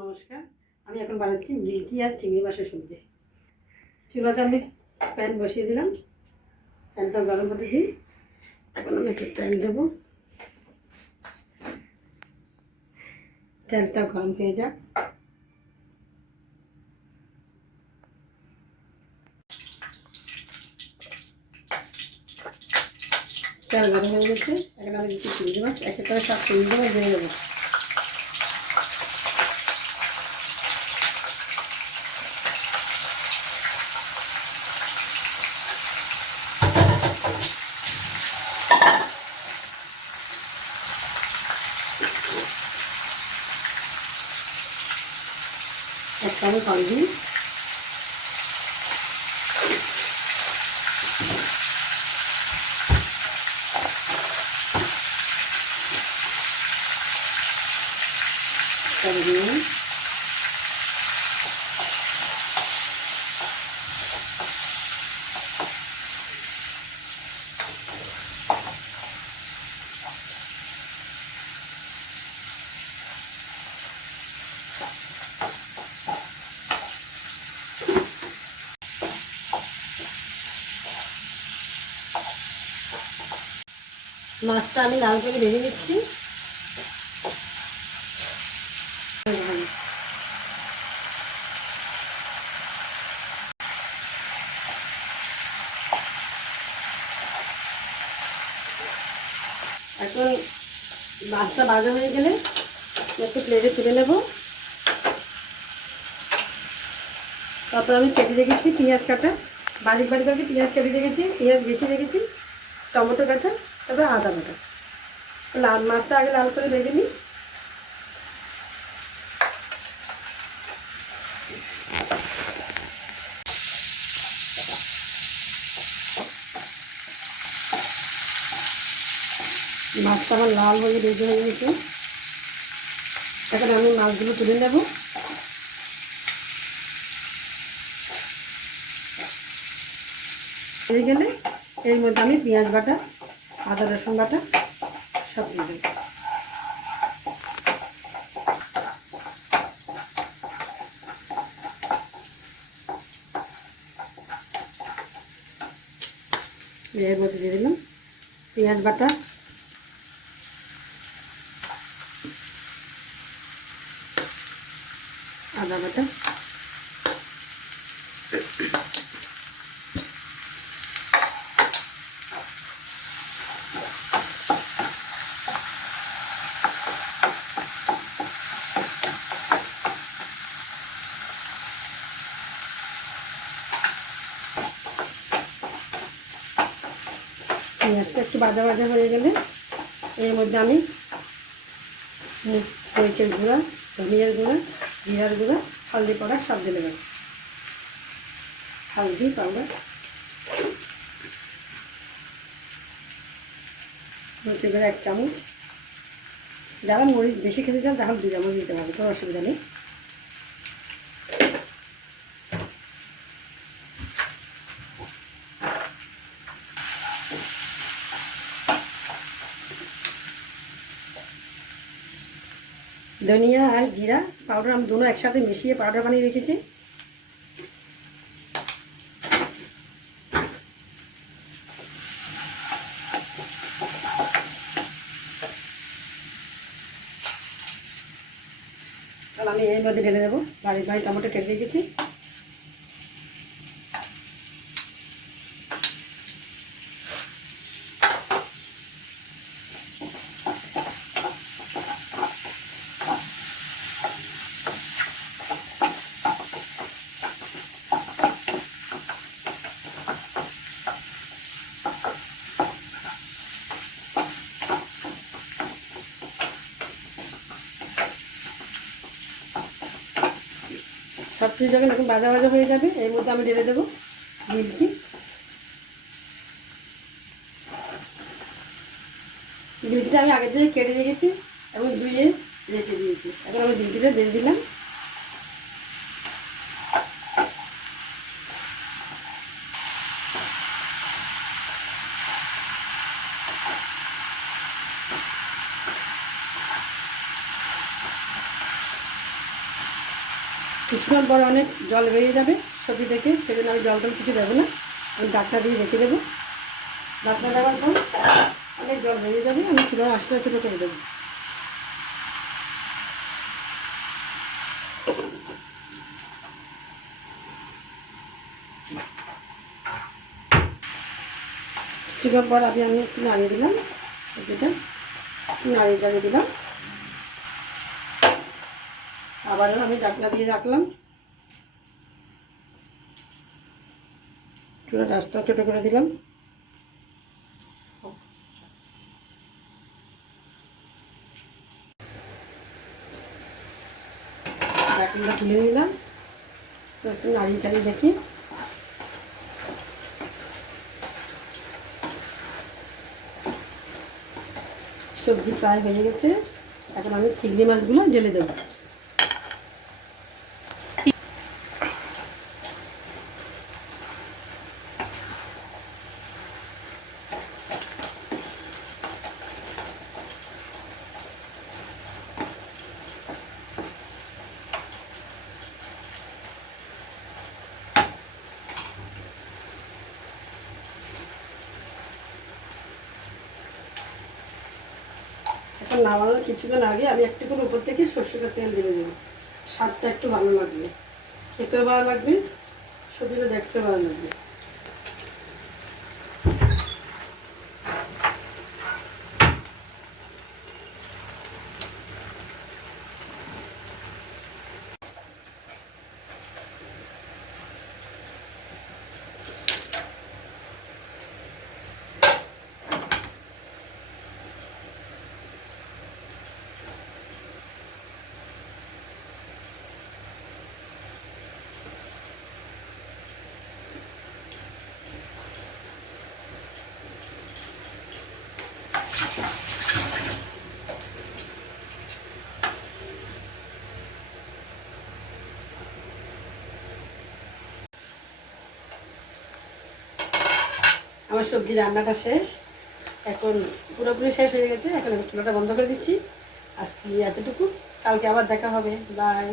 নমস্কার, আমি এখন বানাচ্ছি গিলকি আর চিংড়ি মাছের সবজি। চুলাতে আমি প্যান বসিয়ে দিলাম, প্যানটা গরম হতে দিই। এখন আমি একটু তেল দেবো, তেলটা গরম হয়ে যাক। তেল গরম হয়ে গেছে, এখন আমি দিচ্ছি চিংড়ি মাছ। এক এক করে সব চিংড়ি মাছ দিয়ে দেবো। এক চামচ হলদি, নুন, মাছটা আমি লাল করে ভেজে নিচ্ছি। এখন মাছটা ভাজা হয়ে গেলে একটু প্লেটে তুলে নেব। তারপর আমি কেটে রেখেছি পেঁয়াজ কাটা, বারিক বারিক করে পেঁয়াজ কেটে রেখেছি, পেঁয়াজ বেশি রেখেছি, টমেটো কাটা, তারপরে আদা বাটা। লাল মাছটা আগে লাল করে ভেজে নিই। মাছটা আমার লাল হয়ে ভেজে হয়ে গেছে। এখন আমি মাছগুলো তুলে নেব। হয়ে গেলে এর মধ্যে আমি পেঁয়াজ বাটা, আদা রসুন বাটা সব দিয়ে দেব। এর মধ্যে দিয়ে দিলাম পেঁয়াজ বাটা, আদা বাটা, পেঁয়াজটা একটু ভাজা ভাজা হয়ে গেলে এর মধ্যে আমি মরিচের গুঁড়া, ধনিয়ার গুঁড়া, জিরার গুঁড়া, হলদি পাউডার সব দিয়ে দেবেন। হলদি পাউডার, মরিচের গুঁড়া 1 চামচ। যারা মরিচ বেশি খেতে চান তাহলে 2 চামচ দিতে পারবে, কোনো অসুবিধা নেই। ধনিয়া আর জিরা পাউডার আমি দুটো একসাথে মিশিয়ে পাউডার বানিয়ে রেখেছি। তাহলে আমি এর মধ্যে ঢেলে দেবো। বাড়ি টমেটো কেটে রেখেছি। সব কিছু যখন এখন ভাজা ভাজা হয়ে যাবে এর মধ্যে আমি ঢেলে দেবো গিলকি। গিলকিটা আমি আগে থেকে কেটে রেখেছি এবং ধুয়ে রেখে দিয়েছি। এখন আমি গিলকিটা দিয়ে দিলাম। কিছুক্ষণ পর অনেক জল বেরিয়ে যাবে সবজি দেখে, সেজন্য আমি জল কিছু দেবো না, আমি ডাকনা দিয়ে রেখে দেবো। ডাকনা দেওয়ার পর অনেক জল বেরিয়ে যাবে, আমি চুলার আঁচটা ছোটো করে দেবো। কিছুক্ষণ পর আমি একটু নাড়িয়ে দিলাম, সবজিটা নাড়িয়ে চালিয়ে দিলাম। আবারও আমি ডাকনা দিয়ে রাখলাম, চুলার আঁচটা ছোটো করে দিলাম। ডাকনাটা তুলে নিলাম, একটু নাড়িয়ে চালিয়ে দেখি। সবজি প্রায় হয়ে গেছে, এখন আমি চিংড়ি মাছগুলো ঢেলে দেবো। এখন নামানোর কিছুক্ষণ আগে আমি একটু করে উপর থেকে সরষের তেল ঢেলে দেবো, স্বাদটা একটু ভালো লাগবে, খেতেও ভালো লাগবে, সবজিটা দেখতেও ভালো লাগবে। আমার সবজি রান্নাটা শেষ, এখন পুরোপুরি শেষ হয়ে গেছে। এখন আমি চুলাটা বন্ধ করে দিচ্ছি। আজকে এতটুকু, কালকে আবার দেখা হবে। বাই।